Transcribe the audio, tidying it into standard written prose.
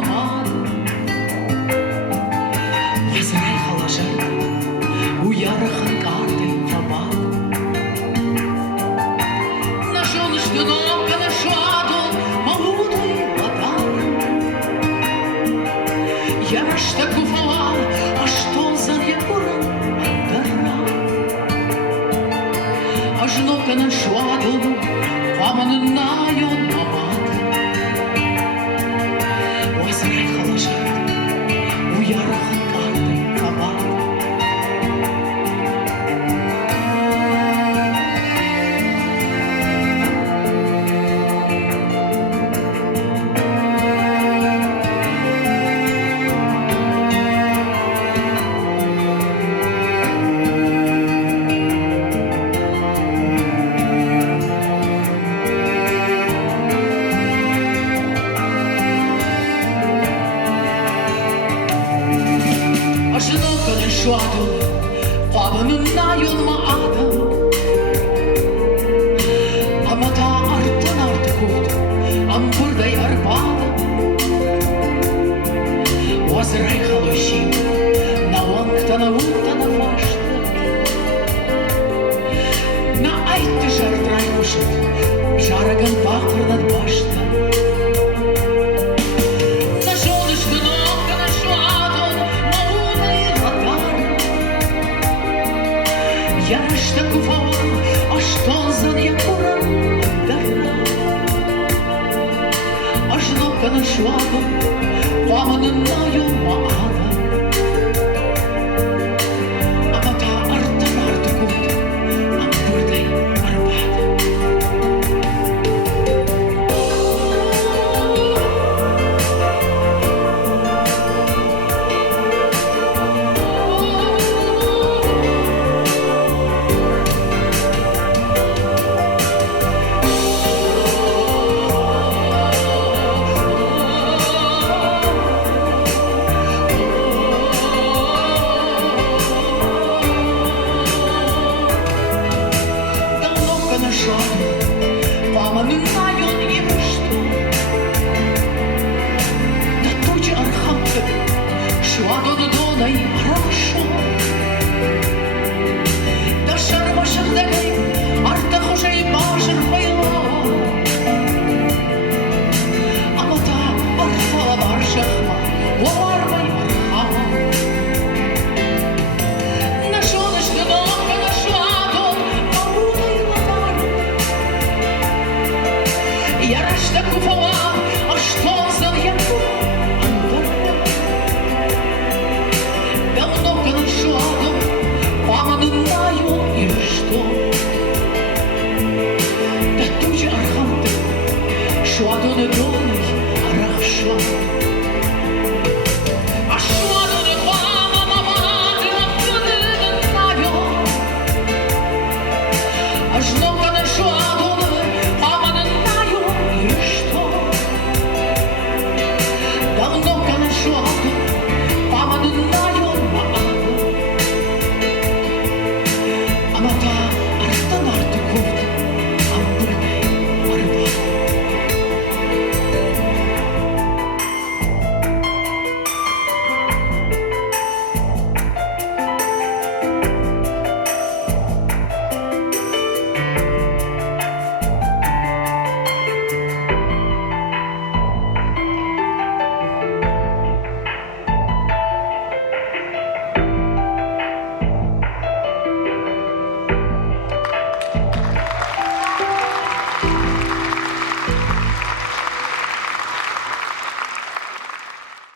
mamadım. Azrail kalacak u yarıkın kartı fabat. Нашел ждунок, а нашел молодой водан. Я ж так уфала, а что за якура дарна? А жнок на шладу, вам на йон мамат. Азраил kalacak u yarıkın kartı fabat. Ажыноканы шуаду, қабынына yolma adım. Amata arttın artık oldu, амбурдай арбаdım. Азраил халощим, на лонгтана ултана фашты. На айтты жардрай ушит, жараган бақыр над башты. Я ж так уфала, а что за якура дарна? А жнок на шлагу, пам'ятна